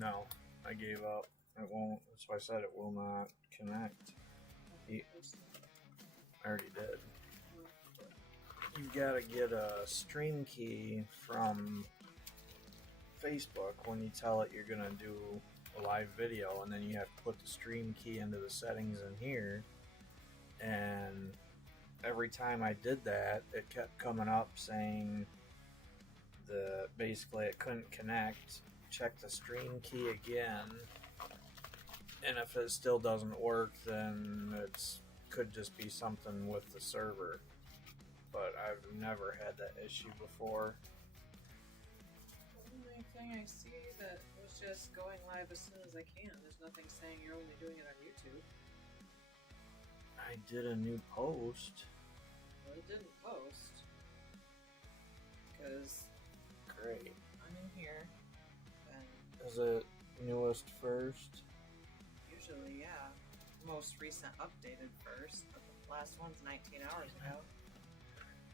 No, I gave up. It won't. That's why I said it will not connect. I already did. You gotta get a stream key from Facebook when you tell it you're gonna do a live video, and then you have to put the stream key into the settings in here. And every time I did that, it kept coming up saying basically it couldn't connect. Check the stream key again, and if it still doesn't work, then could just be something with the server. But I've never had that issue before. The only thing I see that was just going live as soon as I can. There's nothing saying you're only doing it on YouTube. I did a new post. Well, it didn't post. Because Great. I'm in here. And Is it newest first? usually, yeah. Most recent updated first, but the last one's 19 hours ago.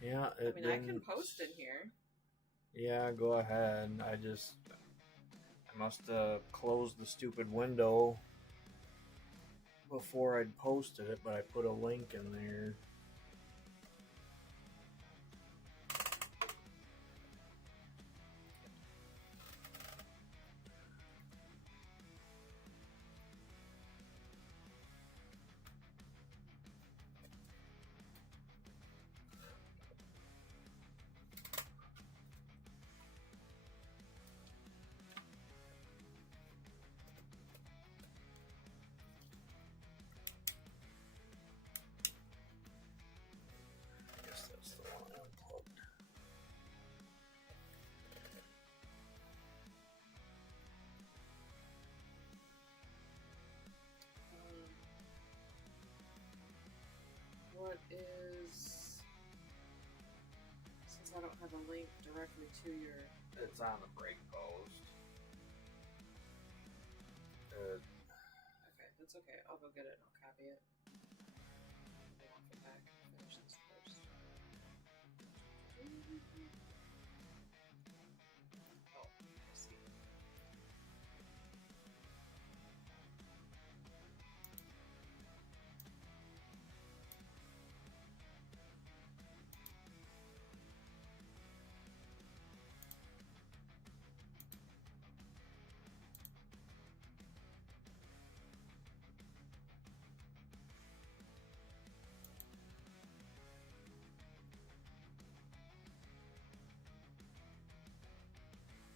Yeah, I can post in here. Yeah, go ahead. I must have closed the stupid window before I'd posted it, but I put a link in there. I guess that's the one I unplugged. What is... Since I don't have a link directly to your... It's on the break post. Okay, that's okay. I'll go get it and I'll copy it. Then I'll come back and finish this first. Oh, I see.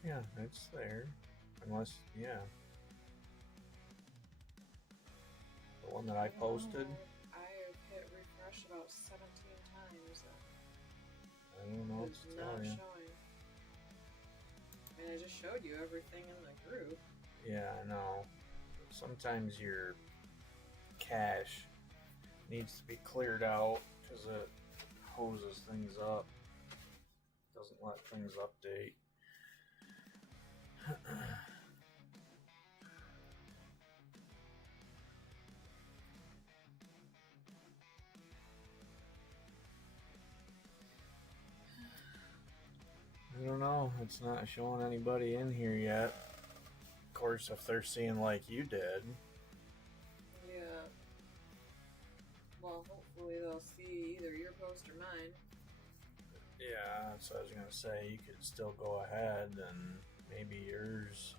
Yeah, it's there. Unless, yeah. The one that I posted? I have hit refresh about 17 times. I don't know what It's to not tell you. showing. And I just showed you everything in the group. Yeah, I know. Sometimes your cache needs to be cleared out because it hoses things up. Doesn't let things update. I don't know. It's not showing anybody in here yet. Of course, if they're seeing like you did. Yeah. Well, hopefully they'll see either your post or mine. Yeah, that's what I was gonna say. You could still go ahead and maybe yours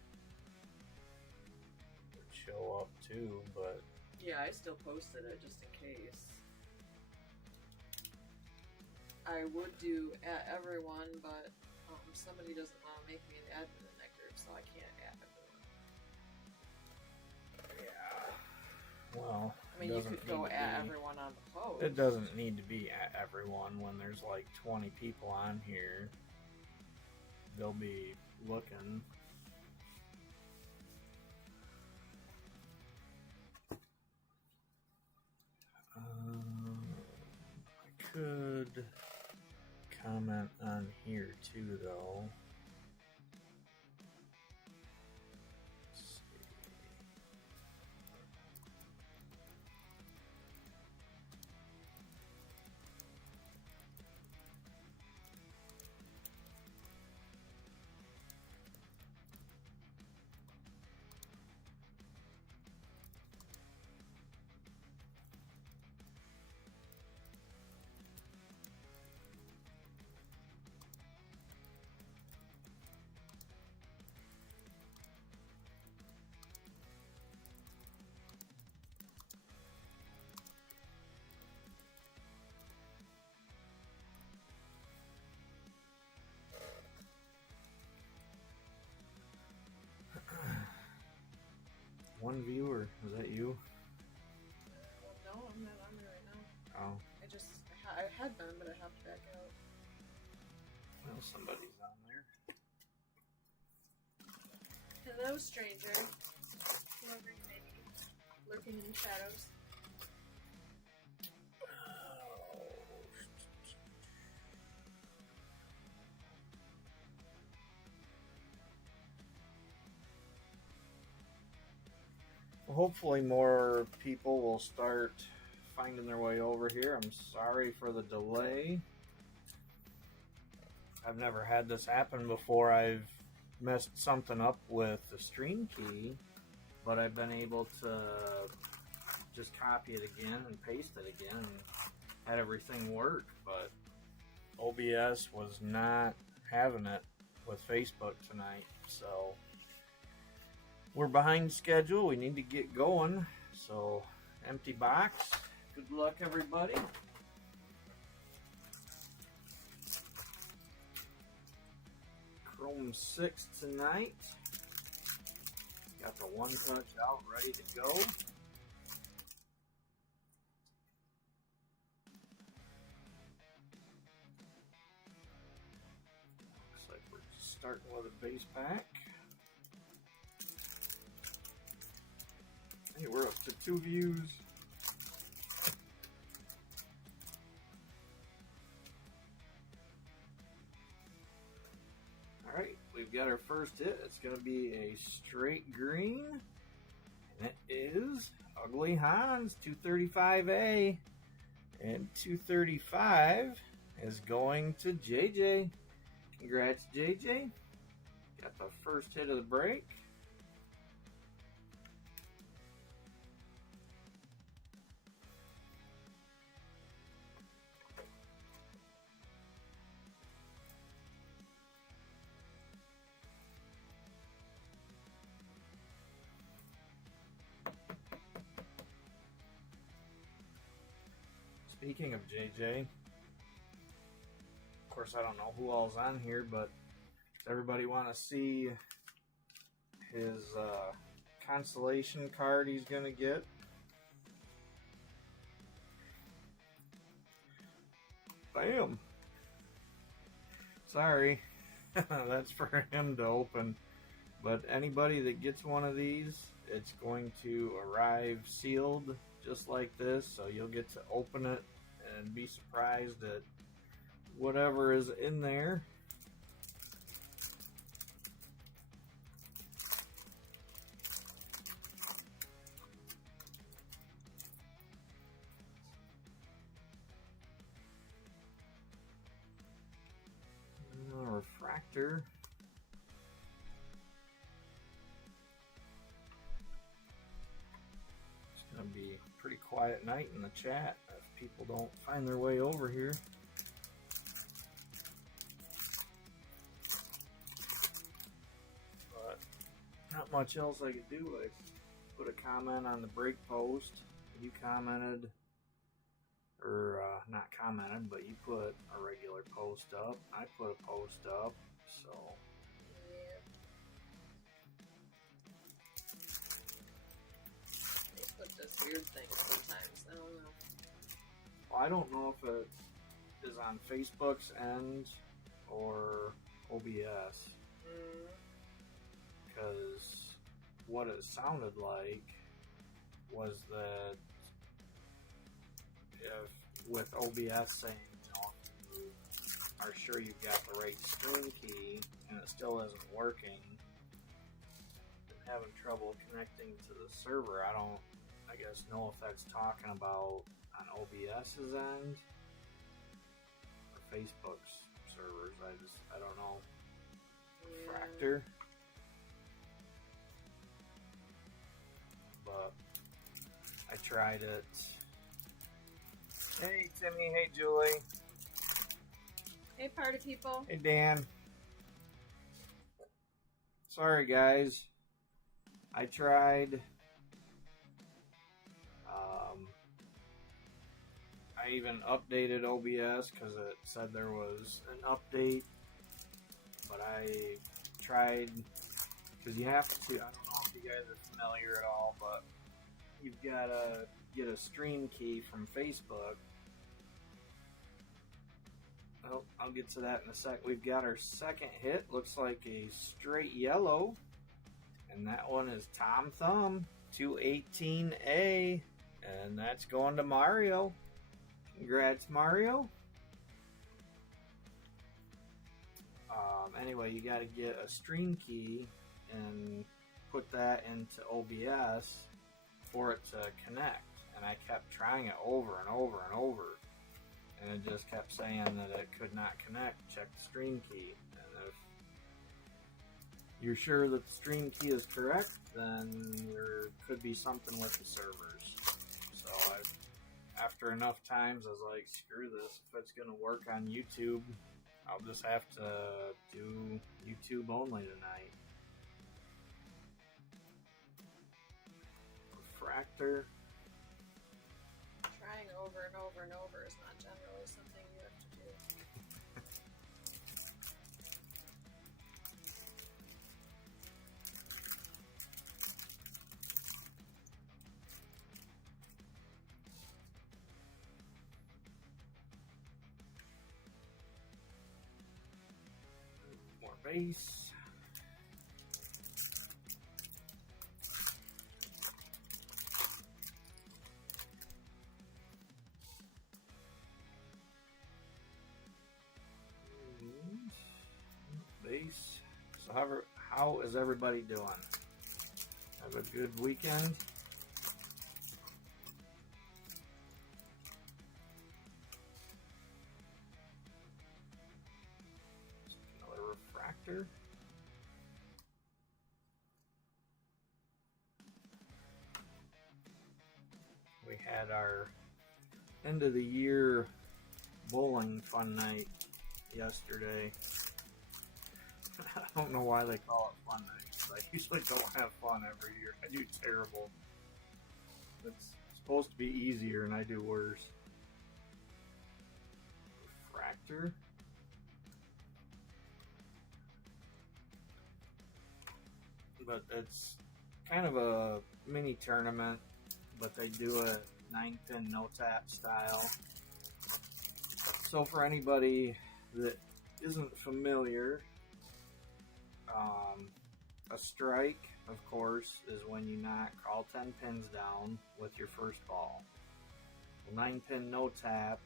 would show up too, but Yeah, I still posted it just in case. I would do at everyone, but somebody doesn't want to make me an admin in that group, so I can't add everyone. yeah. Well, I mean, you could go at everyone on the post. It doesn't need to be at everyone when there's like 20 people on here. They'll be looking. I could comment on here too, though. Let's see. one viewer. Is that you? No, I'm not on there right now. Oh. I had been, but I hopped back out. Well, somebody's on there. Hello, stranger. Whoever you may be, lurking in the shadows. Well, hopefully more people will start finding their way over here. I'm sorry for the delay. I've never had this happen before. I've messed something up with the stream key, but I've been able to just copy it again and paste it again and had everything work, but OBS was not having it with Facebook tonight, so we're behind schedule. We need to get going. So empty box. Good luck, everybody. Chrome 6 tonight. Got the one touch out ready to go. Looks like we're starting with a base pack. Hey, we're up to 2 views. Alright, we've got our first hit. It's going to be a straight green. And it is Ugly Hans, 235A. And 235 is going to JJ. Congrats, JJ. Got the first hit of the break. Speaking of JJ, of course I don't know who all's on here, but does everybody want to see his constellation card he's going to get? Bam! Sorry, that's for him to open. But anybody that gets one of these, it's going to arrive sealed just like this, so you'll get to open it and be surprised at whatever is in there. Refractor. It's going to be a pretty quiet night in the chat if people don't find their way over here. But not much else I could do. I put a comment on the break post. You commented, or not commented, but you put a regular post up. I put a post up, so. Yeah. They put this weird thing sometimes. I don't know. Well, I don't know if it is on Facebook's end or OBS. Because what it sounded like was that if with OBS saying, you know, you are sure you've got the right stream key and it still isn't working, and having trouble connecting to the server, I guess know if that's talking about on OBS's end or Facebook's servers. I don't know. Refractor. But I tried it. Hey Timmy, hey Julie. Hey party people. Hey Dan. Sorry guys. I tried. I even updated OBS because it said there was an update. But I tried, because you have to, I don't know if if you guys are familiar at all, but you've got to get a stream key from Facebook. Oh, I'll get to that in a sec. We've got our second hit. Looks like a straight yellow. And that one is Tom Thumb, 218A. And that's going to Mario. Congrats, Mario. Anyway, you got to get a stream key and put that into OBS for it to connect. And I kept trying it over and over and over. And it just kept saying that it could not connect. Check the stream key. And if you're sure that the stream key is correct, then there could be something with the servers. So after enough times, I was like, screw this. If it's going to work on YouTube, I'll just have to do YouTube only tonight. Refractor. Trying over and over and over is not generally something you have to do. More base. Base. So how is everybody doing? Have a good weekend? Another refractor. We had our end of the year bowling fun night yesterday. I don't know why they call it fun nights. I usually don't have fun every year. I do terrible. It's supposed to be easier and I do worse. Refractor. But it's kind of a mini tournament, but they do a 9-pin no-tap style. So for anybody that isn't familiar, a strike, of course, is when you knock all 10 pins down with your first ball. A 9-pin no-tap,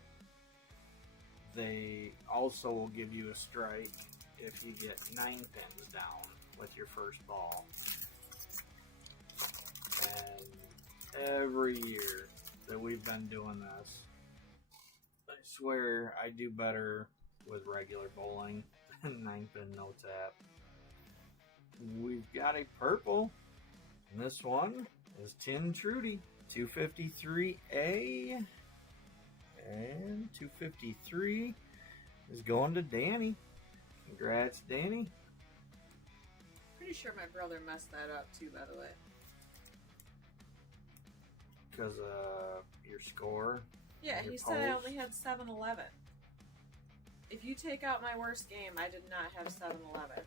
they also will give you a strike if you get 9 pins down with your first ball. And every year that we've been doing this, I swear I do better with regular bowling than 9-pin no-tap. We've got a purple, and this one is Tin Trudy, 253A, and 253 is going to Danny. Congrats, Danny. Pretty sure my brother messed that up too, by the way. Because your score? Yeah, he said I only had 7-11. If you take out my worst game, I did not have 7-11.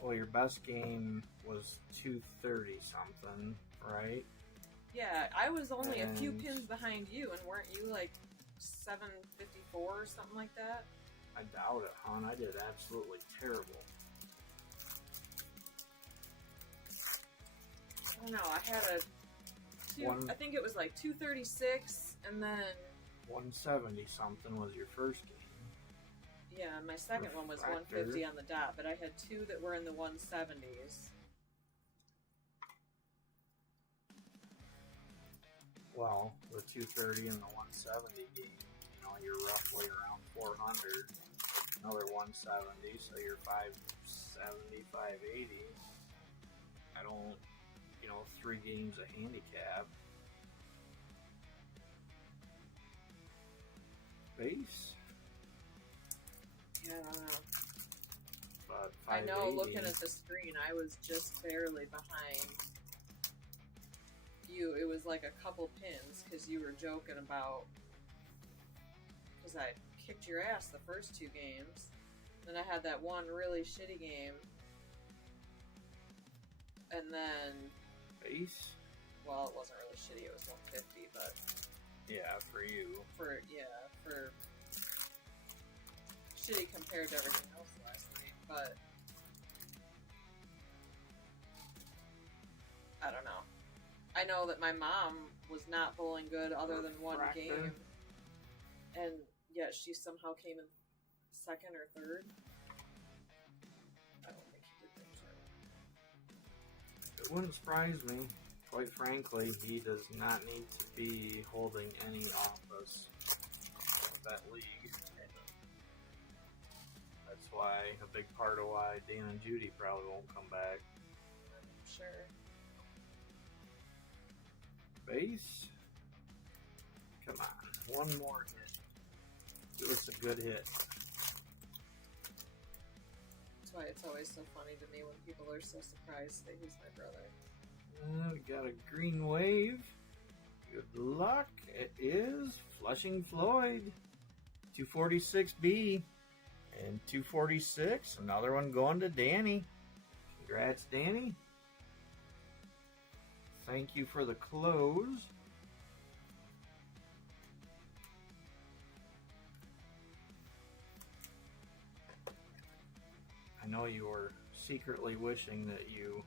Well, your best game was 230 something, right? Yeah, I was only a few pins behind you, and weren't you like 754 or something like that? I doubt it, hon. I did absolutely terrible. I don't know. I had I think it was like 236, and then 170 something was your first game. Yeah, my second one was 150 on the dot, but I had two that were in the 170s. Well, the 230 and the 170 game, you know, you're roughly around 400. Another 170, so you're 570, 580. I don't, 3 games a handicap. Base? Yeah, I don't know. But I know, looking at the screen, I was just barely behind you. It was like a couple pins, because you were joking about, because I kicked your ass the first 2 games. Then I had that one really shitty game. And then, Base? well, it wasn't really shitty. It was 150, but Yeah, for you. for shitty compared to everything else last night. But I don't know. I know that my mom was not bowling good other than one game, and yet she somehow came in second or third. I don't think he did things right. It wouldn't surprise me. Quite frankly, he does not need to be holding any office in that league. That's why, a big part of why Dan and Judy probably won't come back. I'm sure. Base? Come on, one more hit. Give us a good hit. That's why it's always so funny to me when people are so surprised that he's my brother. We got a green wave. Good luck. It is Flushing Floyd. 246B. And 246. Another one going to Danny. Congrats, Danny. Thank you for the close. I know you were secretly wishing that you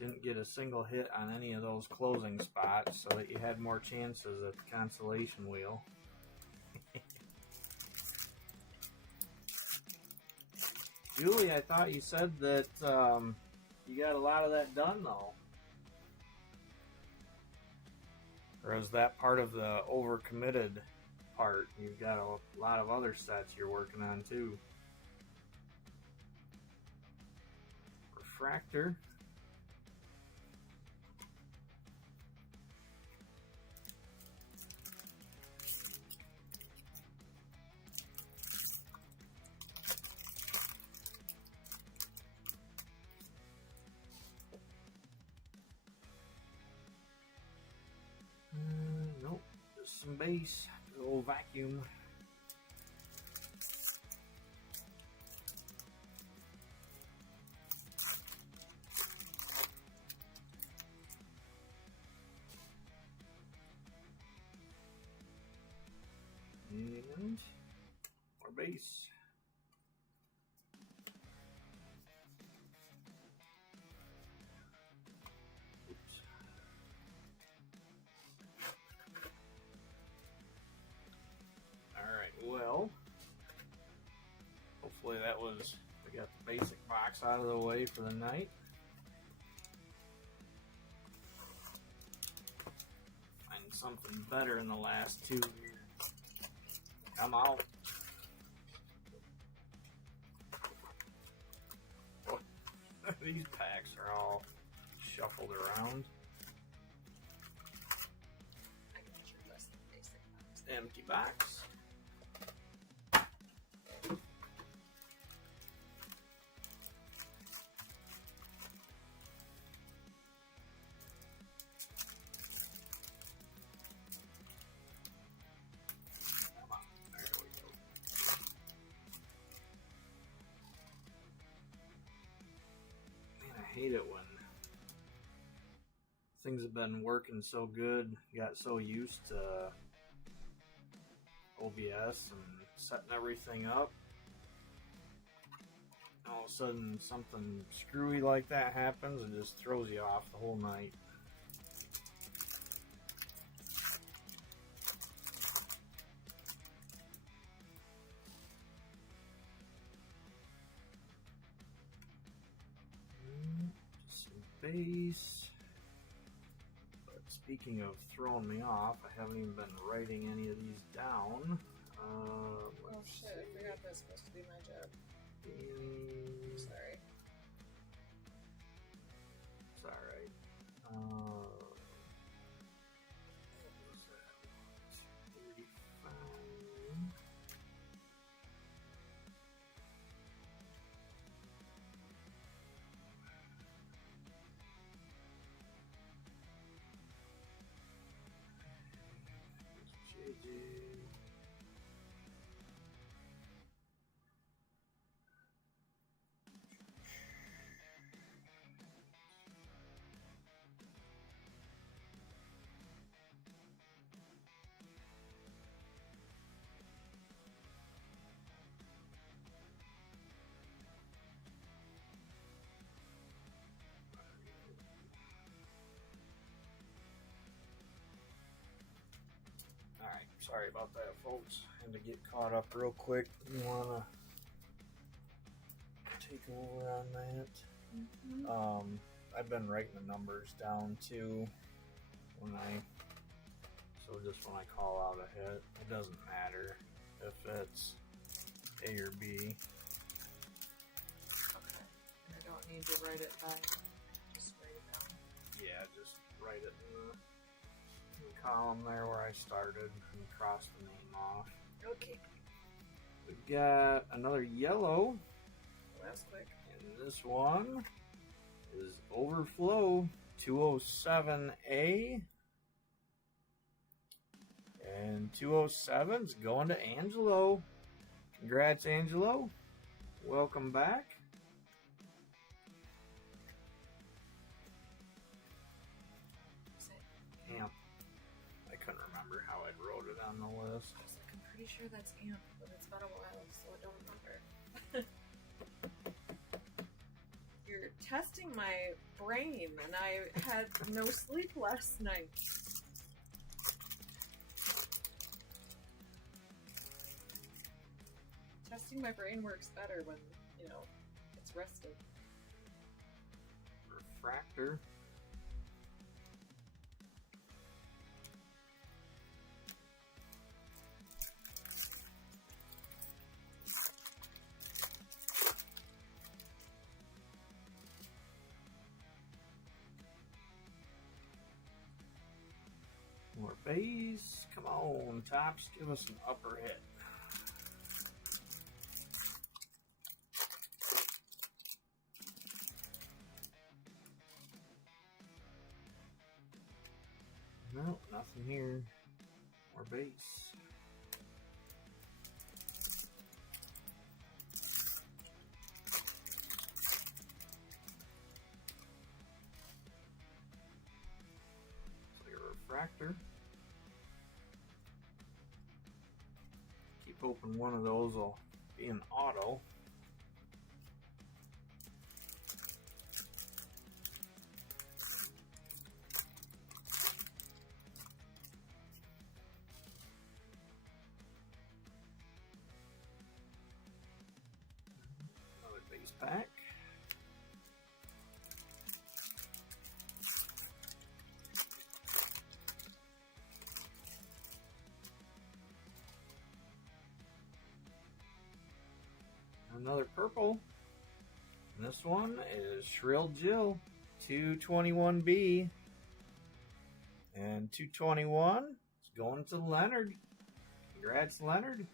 didn't get a single hit on any of those closing spots so that you had more chances at the consolation wheel. Julie, I thought you said that you got a lot of that done, though. Or is that part of the overcommitted part? You've got a lot of other sets you're working on, too. Refractor. Nope, just some base. Good old vacuum. And more base. Oops. Alright, well, hopefully that was, we got the basic box out of the way for the night. Find something better in the last two here. Come on. These packs are all shuffled around. I can sure less than basic box. Empty box. Come on, there we go. Man, I hate it when things have been working so good, got so used to OBS and setting everything up. All of a sudden something screwy like that happens and just throws you off the whole night. Just some base. But speaking of throwing me off, I haven't even been writing any of these down. Oh shit, I forgot that's supposed to be my job. I'm sorry. It's alright. What was that? 35. JJ. Sorry about that, folks. Had to get caught up real quick. You wanna take over on that? I've been writing the numbers down too so just when I call out a hit, it doesn't matter if it's A or B. Okay. And I don't need to write it by, just write it down. Yeah, just write it in the column there where I started and cross the name off. Okay. We've got another yellow. Last quick. And this one is Overflow 207A. And 207's going to Angelo. Congrats, Angelo. Welcome back. Amp. I couldn't remember how I wrote it on the list. I was like, I'm pretty sure that's amp, but it's been a while, so I don't remember. You're testing my brain, and I had no sleep last night. Testing my brain works better when, it's rested. Refractor. More base. Come on, Tops. Give us an upper hit. Nope, nothing here. More base. Clear refractor. Keep hoping one of those will be an auto. Base pack. Another purple. And this one is Shrill Jill 221B. And 221 is going to Leonard. Congrats, Leonard.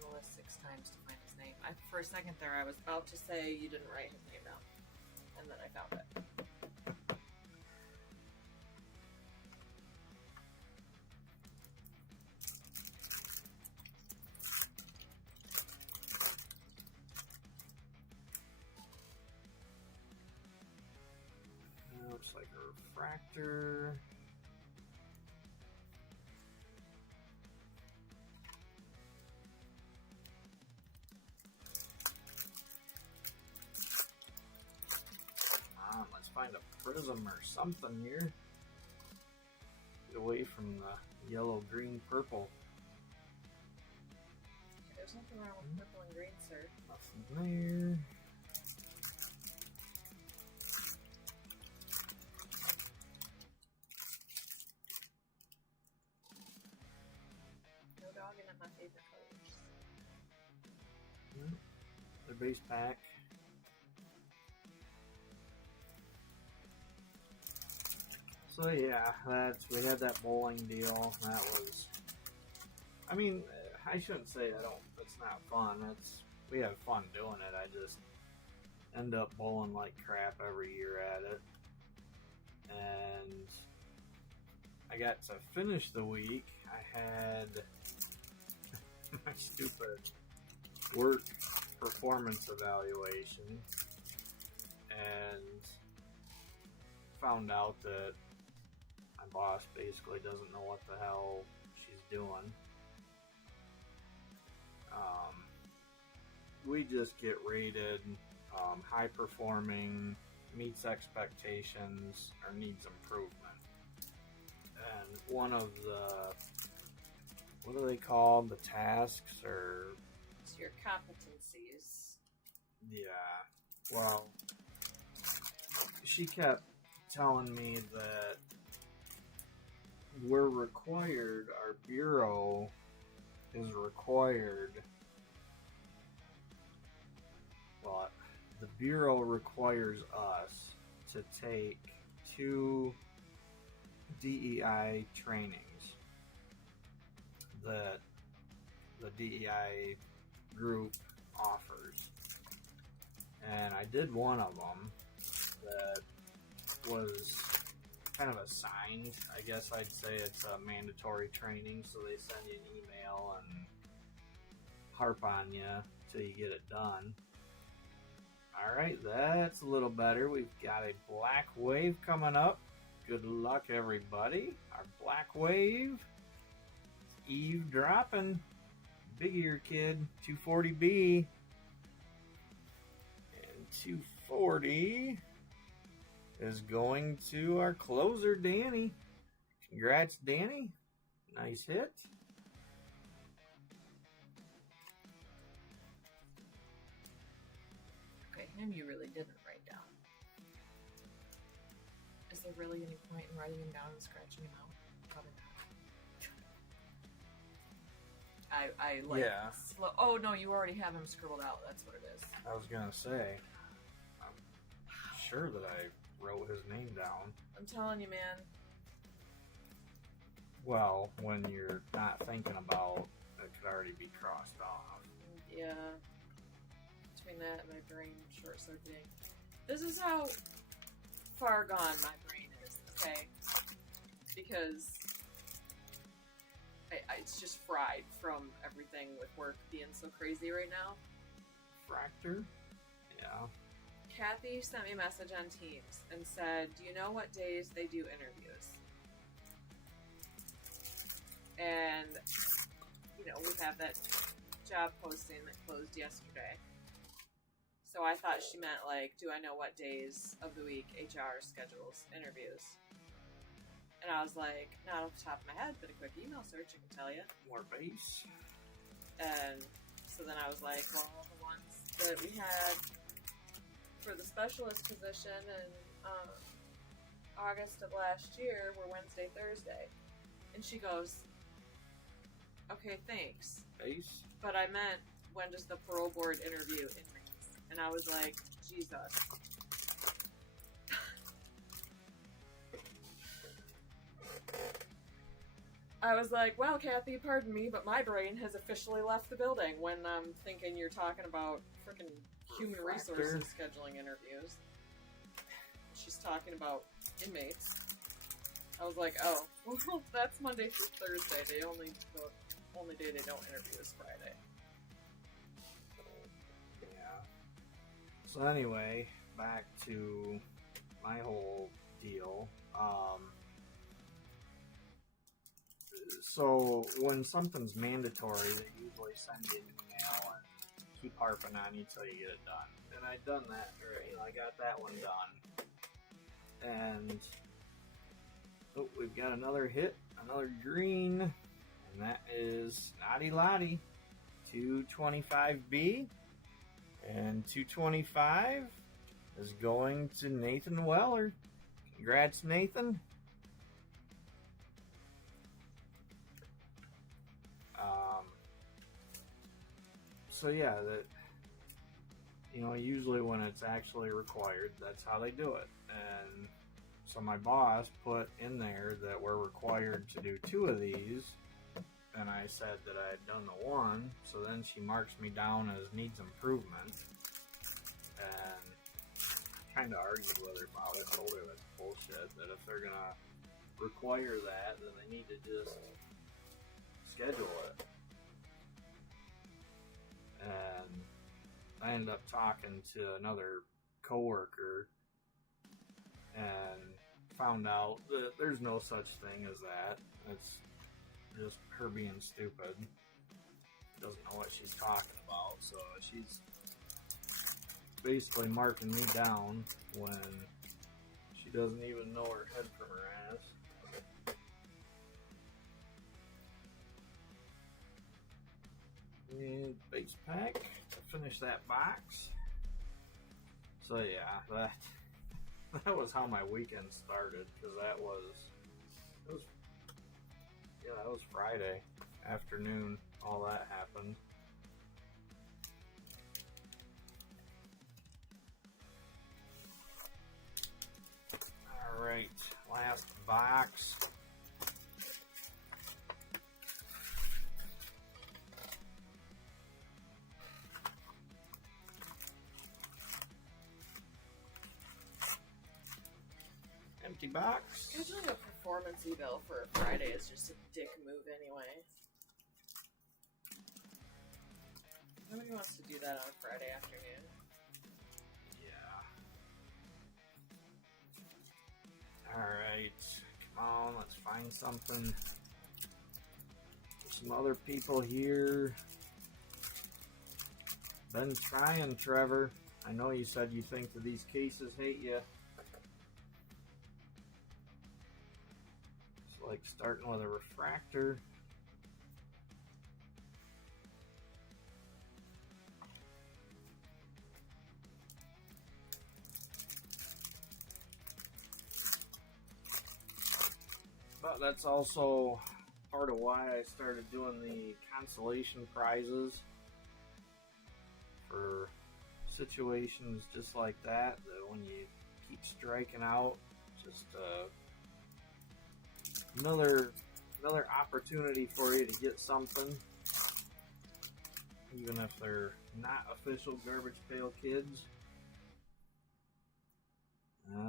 The list 6 times to find his name. For a second there, I was about to say you didn't write his name down, and then I found it. Looks like a refractor. Let's find a prism or something here. Get away from the yellow, green, purple. There's nothing wrong with purple and green, sir. Nothing there. No dog and my favorite colors. The base pack. So yeah, we had that bowling deal. That was, I mean, I shouldn't say it's not fun. We have fun doing it. I just end up bowling like crap every year at it. And I got to finish the week. I had my stupid work performance evaluation and found out that my boss basically doesn't know what the hell she's doing. We just get rated high performing, meets expectations, or needs improvement. And one of the, what are they called? The tasks, or It's your competencies. yeah. Well, she kept telling me that we're required, our bureau is required, well, the bureau requires us to take 2 DEI trainings that the DEI group offers. And I did one of them that was kind of assigned. I guess I'd say it's a mandatory training, so they send you an email and harp on you till you get it done. Alright, that's a little better. We've got a black wave coming up. Good luck, everybody. Our black wave. Eavesdropping. Big ear kid. 240B. And 240 is going to our closer, Danny. Congrats, Danny. Nice hit. Okay, him you really didn't write down. Is there really any point in writing him down and scratching him out? Probably not. I like Yeah. slow. Oh no, you already have him scribbled out. That's what it is. I was gonna say, I'm sure that I wrote his name down. I'm telling you, man. Well, when you're not thinking about it, could already be crossed off. Yeah. Between that and my brain short circuiting. This is how far gone my brain is, okay? Because it's just fried from everything with work being so crazy right now. Fractor? Yeah. Kathy sent me a message on Teams and said, do you know what days they do interviews? And, you know, we have that job posting that closed yesterday. So I thought she meant, like, do I know what days of the week HR schedules interviews? And I was like, not off the top of my head, but a quick email search, I can tell you. More base. And so then I was like, well, the ones that we had for the specialist position in August of last year were Wednesday, Thursday. And she goes, okay, thanks. Base? But I meant, when does the parole board interview inmates? And I was like, Jesus. I was like, well, Kathy, pardon me, but my brain has officially left the building when I'm thinking you're talking about freaking human resources scheduling interviews. She's talking about inmates. I was like, oh, well, that's Monday through Thursday. The only day they don't interview is Friday. Yeah. So anyway, back to my whole deal. So when something's mandatory, they usually send you an email and keep harping on you till you get it done. And I've done that, or, you know, I got that one done. And oh, we've got another hit, another green, and that is Naughty Lottie, 225B, and 225 is going to Nathan Weller. Congrats, Nathan. So yeah, that, you know, usually when it's actually required, that's how they do it. And so my boss put in there that we're required to do 2 of these, and I said that I had done the 1, so then she marks me down as needs improvement, and kind of argued with her about it, told her that's bullshit, that if they're gonna require that, then they need to just schedule it. And I ended up talking to another coworker and found out that there's no such thing as that. It's just her being stupid. Doesn't know what she's talking about, so she's basically marking me down when she doesn't even know her head from her ass. And base pack to finish that box. So yeah, that was how my weekend started, because that was Friday afternoon. All that happened. All right, last box. Empty box. Scheduling a performance eval for a Friday is just a dick move anyway. Nobody wants to do that on a Friday afternoon. Yeah. Alright. Come on, let's find something. There's some other people here. Been trying, Trevor. I know you said you think that these cases hate you. It's like starting with a refractor. But that's also part of why I started doing the consolation prizes for situations just like that when you keep striking out, just another opportunity for you to get something, even if they're not official garbage pail kids.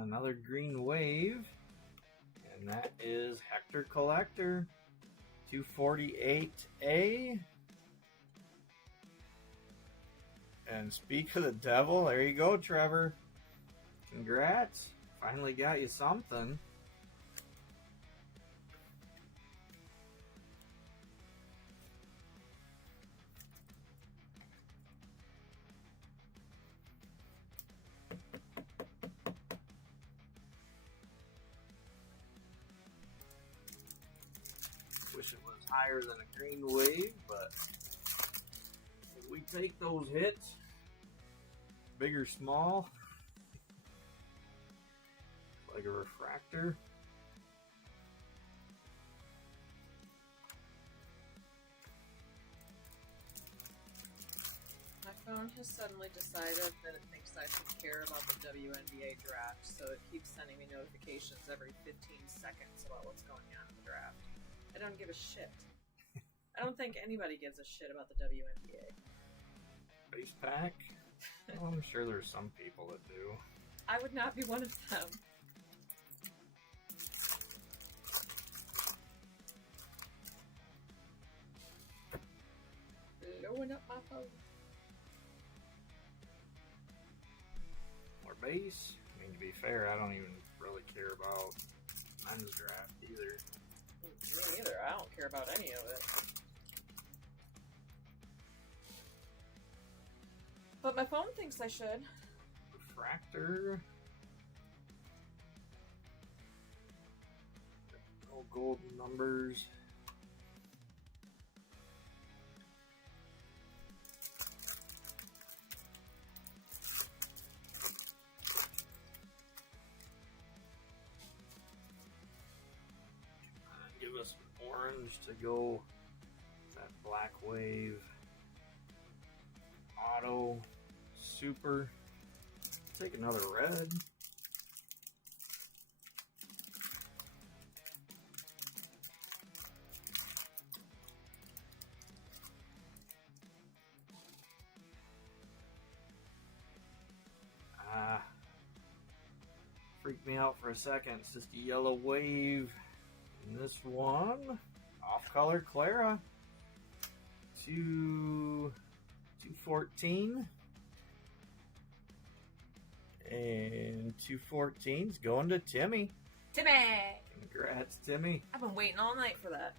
Another green wave. And that is Hector Collector 248A. And speak of the devil, there you go, Trevor. Congrats. Finally got you something. Wish it was higher than a green wave, but we take those hits, big or small, like a refractor. My phone has suddenly decided that it thinks I should care about the WNBA draft, so it keeps sending me notifications every 15 seconds about what's going on in the draft. I don't give a shit. I don't think anybody gives a shit about the WNBA. Base pack? Well, I'm sure there's some people that do. I would not be one of them. Blowing up my phone. More base? I mean, to be fair, I don't even really care about men's draft either. Me neither. I don't care about any of it. But my phone thinks I should. Refractor. No golden numbers. Give us an orange to go. That black wave. Auto. Super. Take another red. Freaked me out for a second. It's just a yellow wave. And this one, off color Clara. 214. And 214's going to Timmy. Timmy! Congrats, Timmy. I've been waiting all night for that.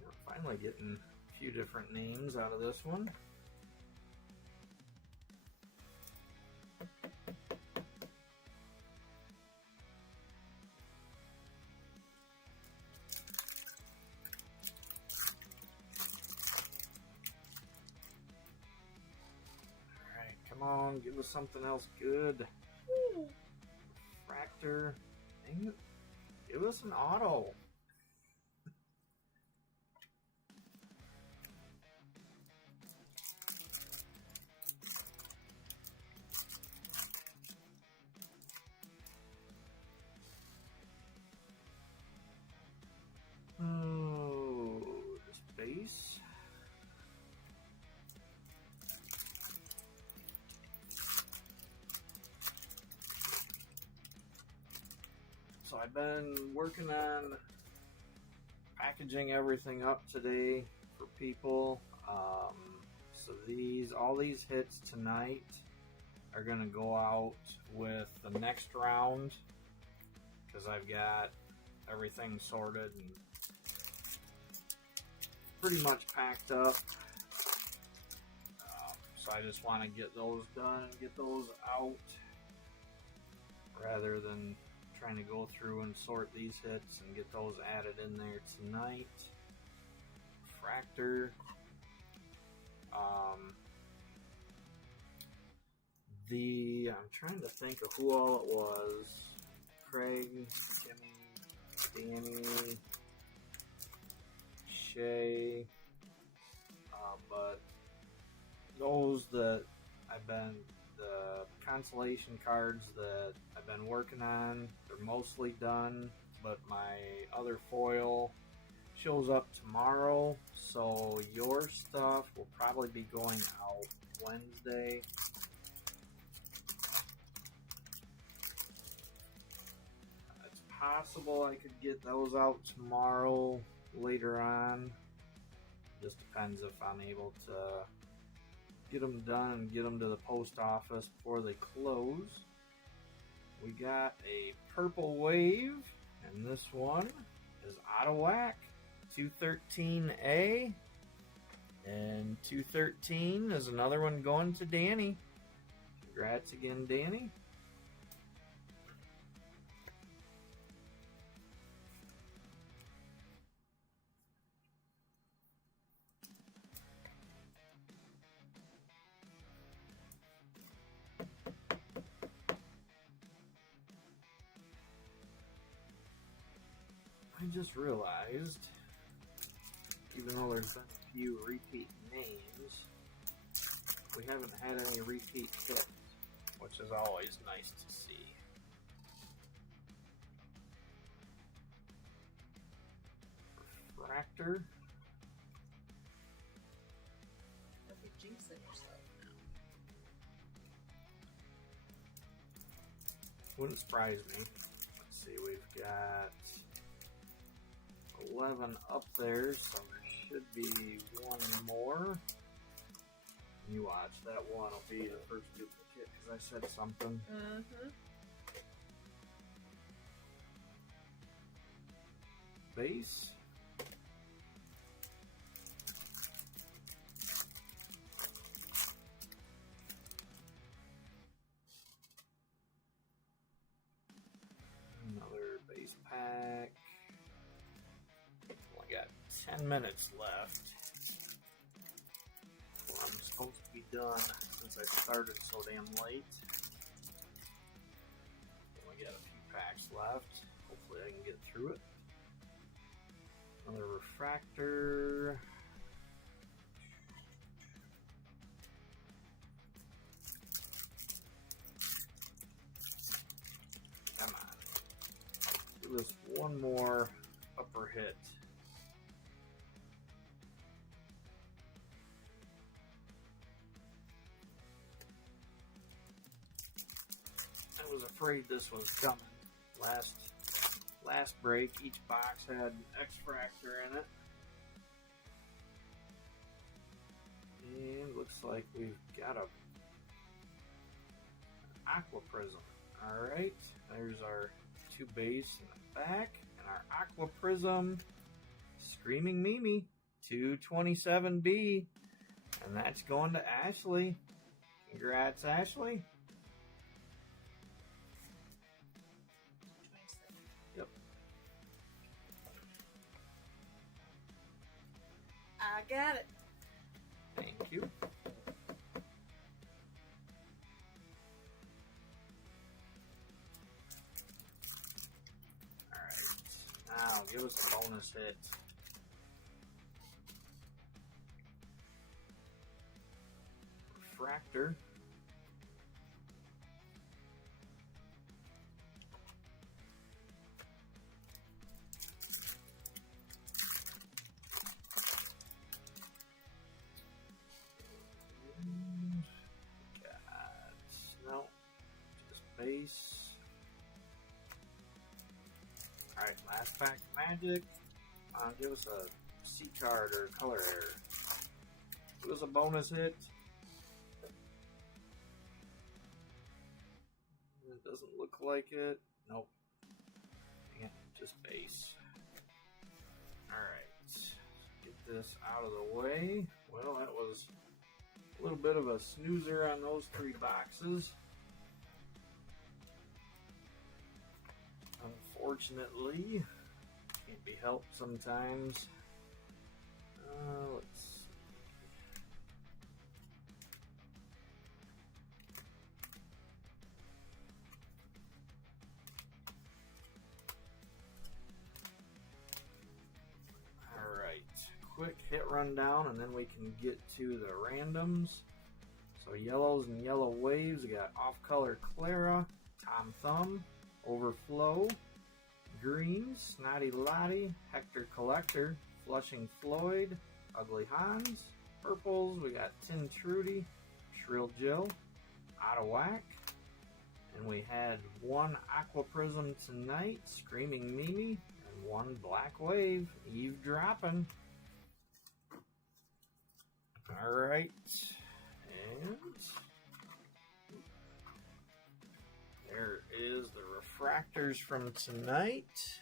We're finally getting a few different names out of this one. Alright, come on, give us something else good. Fractor. Dang it. Give us an auto. Oh, this base. So I've been working on packaging everything up today for people. So all these hits tonight are gonna go out with the next round because I've got everything sorted and pretty much packed up. So I just want to get those done and get those out rather than trying to go through and sort these hits and get those added in there tonight. Fractor. I'm trying to think of who all it was. Craig, Kimmy, Danny, Shay, but those that the consolation cards that I've been working on, they're mostly done, but my other foil shows up tomorrow, so your stuff will probably be going out Wednesday. It's possible I could get those out tomorrow later on. Just depends if I'm able to get them done and get them to the post office before they close. We got a purple wave, and this one is out of whack. 213A, and 213 is another one going to Danny. Congrats again, Danny. I just realized, even though there's been a few repeat names, we haven't had any repeat hits, which is always nice to see. Refractor. Don't be jinxing yourself now. Wouldn't surprise me. Let's see, we've got 11 up there, so there should be one more. You watch, that one will be the first duplicate because I said something. Base. Another base pack. Only got 10 minutes left. Well, I'm supposed to be done since I started so damn late. Only got a few packs left. Hopefully I can get through it. Another refractor. Come on. Do this one more upper hit. I was afraid this was coming. Last break, each box had X-Fractor in it. And looks like we've got an Aqua Prism. Alright, there's our two base in the back. And our Aqua Prism, Screaming Mimi, 227B. And that's going to Ashley. Congrats, Ashley. got it. Thank you. Alright. Now, give us a bonus hit. Refractor. No, just base. Alright, last pack of magic. Give us a C card or color error. Give us a bonus hit. It doesn't look like it. Nope. Dang it, just base. Alright, get this out of the way. Well, that was a little bit of a snoozer on those 3 boxes. Unfortunately, can't be helped sometimes. Let's see. Alright, quick hit rundown and then we can get to the randoms. So yellows and yellow waves, we got Off Color Clara, Tom Thumb, Overflow, greens, Snotty Lottie, Hector Collector, Flushing Floyd, Ugly Hans, purples, we got Tin Trudy, Shrill Jill, Out of Whack, and we had 1 Aqua Prism tonight, Screaming Mimi, and 1 Black Wave, Eavesdropping. Alright, and there is the refractors from tonight.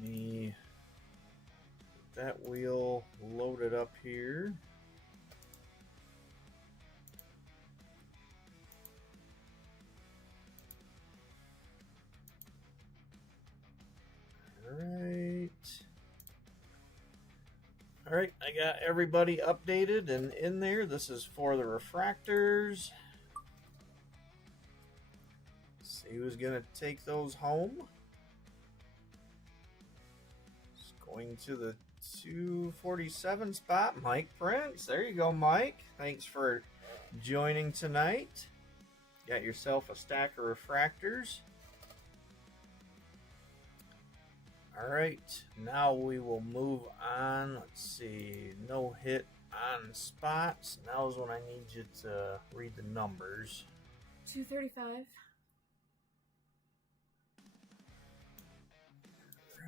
Let me get that wheel loaded up here. Alright, I got everybody updated and in there. This is for the refractors. Let's see who's going to take those home. It's going to the 247 spot, Mike Prince. There you go, Mike. Thanks for joining tonight. Got yourself a stack of refractors. Alright, now we will move on. Let's see, no hit on spots. Now is when I need you to read the numbers. 235.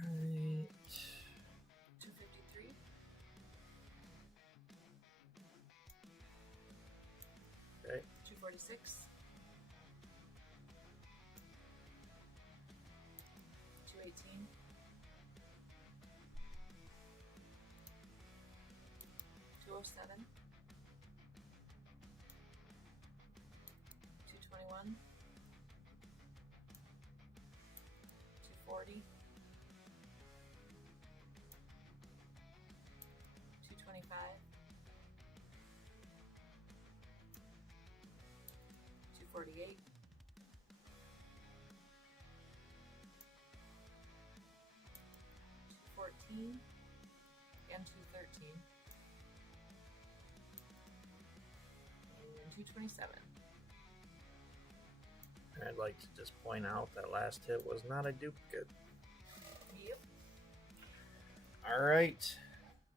Right. 253. Okay. 246. 218. 207. 221. 240. 225. 248. 214 and 213 and 227. I'd like to just point out that last hit was not a duplicate. Yep. Alright,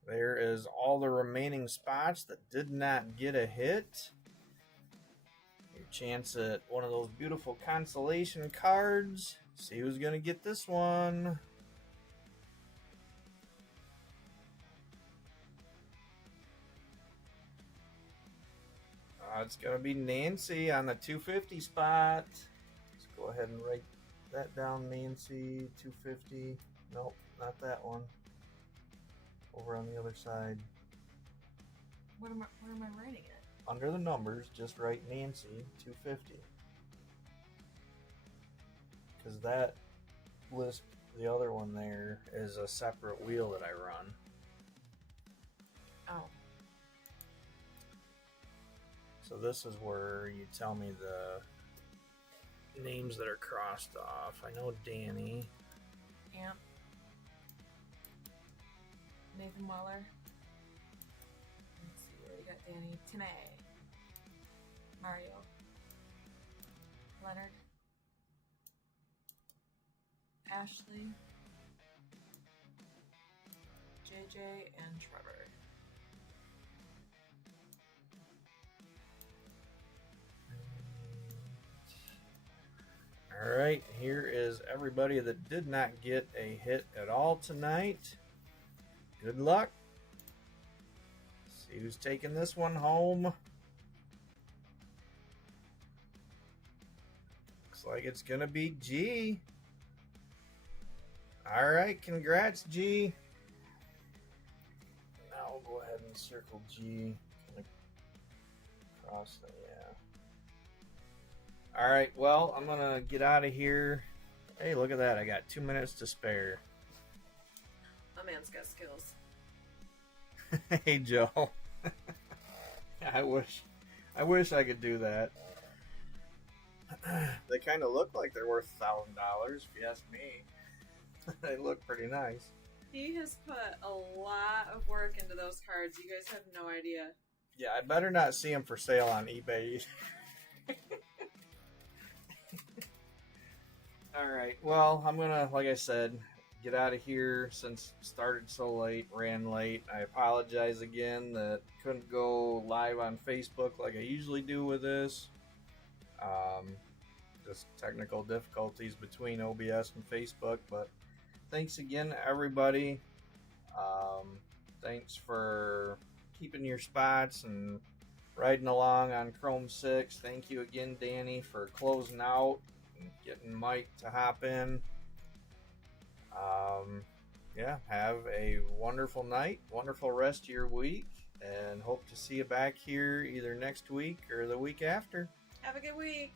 there is all the remaining spots that did not get a hit. Your chance at one of those beautiful consolation cards. See who's going to get this one. It's going to be Nancy on the 250 spot. Let's go ahead and write that down, Nancy, 250. Nope, not that one. Over on the other side. Where am I writing it? Under the numbers, just write Nancy, 250. Because that list, the other one there, is a separate wheel that I run. Oh. So this is where you tell me the names that are crossed off. I know Danny. Amp. Nathan Weller. Let's see where you got Danny. Tanae. Mario. Leonard. Ashley. JJ and Trevor. Alright, here is everybody that did not get a hit at all tonight. Good luck. See who's taking this one home. Looks like it's going to be G. Alright, congrats, G. Now we'll go ahead and circle G. Cross the, yeah. Alright, well, I'm going to get out of here. Hey, look at that. I got 2 minutes to spare. My man's got skills. Hey, Joe. I wish I could do that. They kind of look like they're worth $1,000 if you ask me. They look pretty nice. He has put a lot of work into those cards. You guys have no idea. Yeah, I better not see them for sale on eBay. Alright, well, I'm gonna, like I said, get out of here since it started so late, ran late. I apologize again that couldn't go live on Facebook like I usually do with this. Just technical difficulties between OBS and Facebook, but thanks again, everybody. Thanks for keeping your spots and riding along on Chrome 6. Thank you again, Danny, for closing out and getting Mike to hop in. Yeah, have a wonderful night, wonderful rest of your week, and hope to see you back here either next week or the week after. Have a good week.